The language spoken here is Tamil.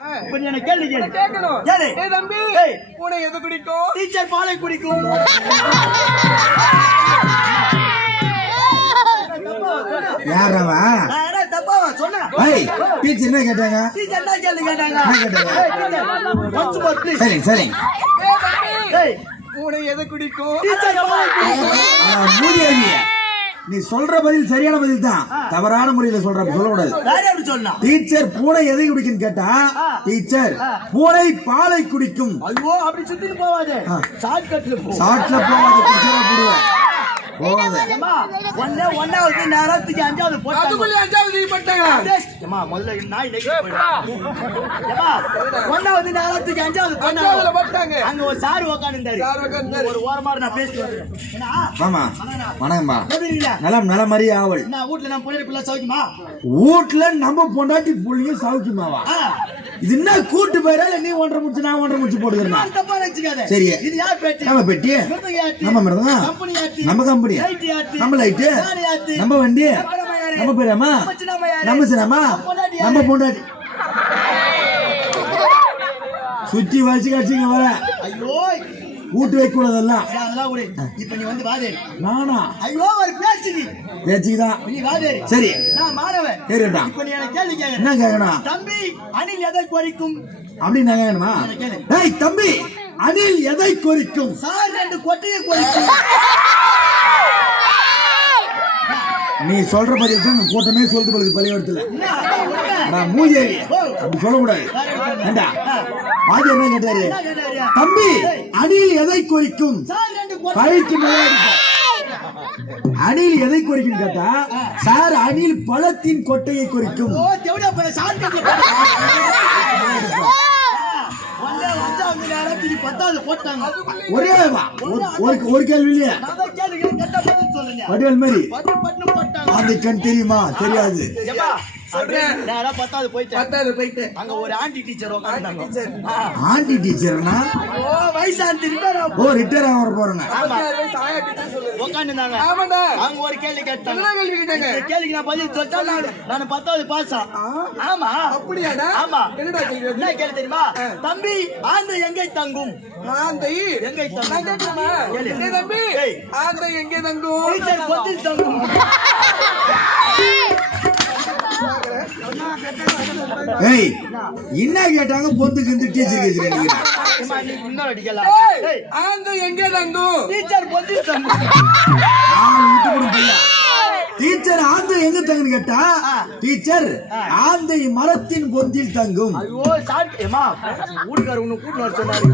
இப்ப நீ என்ன கேள்வி கேட்கணும். கேளு. ஏய் தம்பி, ஏய். பூனை எது குடிக்கும்? டீச்சர் பாலை குடிக்கும். யாரவா நான் என்ன தப்பாவா சொன்னேன்? ஏய் டீச்சர் என்ன கேட்டாங்க? டீச்சர் என்ன கேள்வி கேட்டாங்க? என்ன கேட்டாங்க? ஏய், டீச்சர், once more, please. சரி சரி ஏய் தம்பி, ஏய், பூனை எது குடிக்கும்? டீச்சர் பாலை குடிக்கும். மூடியாங்க. நீ சொல்ற பதில் சரியான பதில் தான். தவறான முறையில சொல்லக்கூடாது. வேற எப்படி சொல்லலாம்? டீச்சர் பூனை எதை குடிக்கும் கேட்டா டீச்சர் பூனை பாலை குடிக்கும். ஐயோ அப்படி சுத்திட்டு போவாதே. ஷார்ட் கட்ல போ. சாட்ல போவாத குடிச்சா போடுவேன். போவாத. ஏம்மா, ஒண்ணாவது நேரத்துக்கு அஞ்சாவது போட்டாங்க. அதுக்குள்ளே அஞ்சாவது நீ பட்டாங்களா? ஏம்மா, முதல்ல நாய் நெக்கி போயிடு. ஏம்மா, ஒண்ணாவது நேரத்துக்கு அஞ்சாவது அஞ்சாவதுல போட்டாங்க. பட்டாங்க. அங்க ஒரு சாரு உட்கார்ந்திருந்தாரு. சாரு உட்கார்ந்திருந்தாரு. ஒரு ஓரமா நான் பேசிட்டு வரேன். ஏன்னா, மாமா வணக்கம்மா. எப்படி இருக்கீங்க? நலம் நலம் மாதிரி ஆவல். நான் வீட்ல நான் புள்ளைக்குள்ள சௌக்கியமா? வீட்டுல நம்ம பொண்டாட்டி புள்ளிங்க சவுக்கியமாவா? ஆ, இது என்ன கூட்டு போயிடா இல்ல நீ ஒன்றரை முடிச்சு நான் ஒன்றரை முடிச்சு போடுகிறேன். நான் தப்பா நினைச்சுக்காத. சரி. இது யார் பேட்டி? நம்ம பெட்டி மிருதங்க யாத்தி? நம்ம மிருதங்க. கம்பெனி யாத்தி? நம்ம கம்பெனி லைட் யாத்தி? நம்ம லைட்டு நானு யாத்தி? நம்ம வண்டி அப்புறமா யாரு? நம்ம பேரம்மா நம்ம சின்னம்மா யாரு? நம்ம சின்னம்மா பொண்டாட்டி யாரு? நம்ம பொண்டாட்டி சுத்தி வச்சு கட்சிங்க வர ஐயோ, கூட்டு வைக்க கூடாதெல்லாம். அதெல்லாம் விடு. இப்ப நீ வந்து வாதேரி. நானா ஐயோ, ஒரு பேச்சுக்கு பேச்சுக்குதான். நீ வாதேரி. சரி நான் மாணவன். சரிடா. இப்ப நீ எனக்கு கேள்வி கேட்கற. என்ன கேட்கணும்? தம்பி, அணில் எதை குறிக்கும்? அப்படின்னு நான் கேட்கணுமா? கேளு. ஏய் தம்பி அணில் எதை குறிக்கும்? சார் ரெண்டு கொட்டையை குறிக்கும். நீ சொல்ற பதில் தான் கூட்டமே சொல்லிட்டு போகுது பள்ளிக்கூடத்துல. என்ன, அதான் உண்மை. நான் மூஜேவி அப்படி சொல்லக்கூடாது. ஏண்டா பாதி என்ன கேட்டாரு? என்ன கேட்டாரு? தம்பி அணில் எதை குறிக்கும்? சார் ரெண்டு கொட்டை. பழிக்கு மேல அணில் எதை குறிக்கும் கேட்டா சார் அணில் பழத்தின் கொட்டையை குறிக்கும். ஓ, தேவடா போய் சார் கட்டல போடு. ஒண்ணே அஞ்சாவது நேரத்துக்கு 10வது போட்டாங்க. ஒரே வா. ஒரு கேள்வி இல்லையா? நான் தான் கேள்வி கேட்டா பதில் சொல்லுங்க. வடிவல் மாதிரி பட்டு போட்டாங்க. அந்த கண் தெரியுமா? தெரியாது. ஏப்பா, சொல்றேன். நேரா 10வது போயிட்டேன். பத்தாவது போயிட்டு அங்க ஒரு ஆன்டி டீச்சர் உட்கார்ந்தாங்க. ஆண்டி டீச்சர்னா ஓ, வயசான திரும்ப ஓ ரிட்டையர் ஆக போறேங்க. 16 வயசு ஆயா டீச்சர் சொல்லுது. உட்கார்ந்தாங்க. ஆமாடா. அவங்க ஒரு கேள்வி கேட்டாங்க. என்ன கேள்வி கேட்டாங்க? இந்த கேள்விக்கு நான் பதில் சொல்லிட்டா நான் 10வது பாஸ். ஆமா. அப்படியாடா? ஆமா. என்னடா கேள்வி? என்ன கேள்வி தெரியுமா? தம்பி, ஆந்தை எங்கே தங்கும்? ஆந்தை எங்கே தங்கும்? நான் கேட்கணுமா? கேளு. ஏய் தம்பி, ஏய். ஆந்தை எங்கே தங்கும்? டீச்சர் கொத்தில் தங்கும். ஏய் என்ன கேட்டாங்க? பொந்துக்கு இந்த டீச்சர் கேக்குறீங்க. ஏம்மா, நீ இன்னொரு அடிக்கலாம். ஏய், ஏய், ஆந்தை எங்கே தங்கும்? டீச்சர் கொத்தில் தங்கும். விட்டு கொடு பையா. டீச்சர் ஆந்தை எங்க தங்குன்னு கேட்டா டீச்சர் ஆந்தை மரத்தின் பொந்தில் தங்கும். ஐயோ, சார், ஏம்மா, வீட்டுக்காரர் உன்னை கூட்டிட்டு வர சொன்னாரு.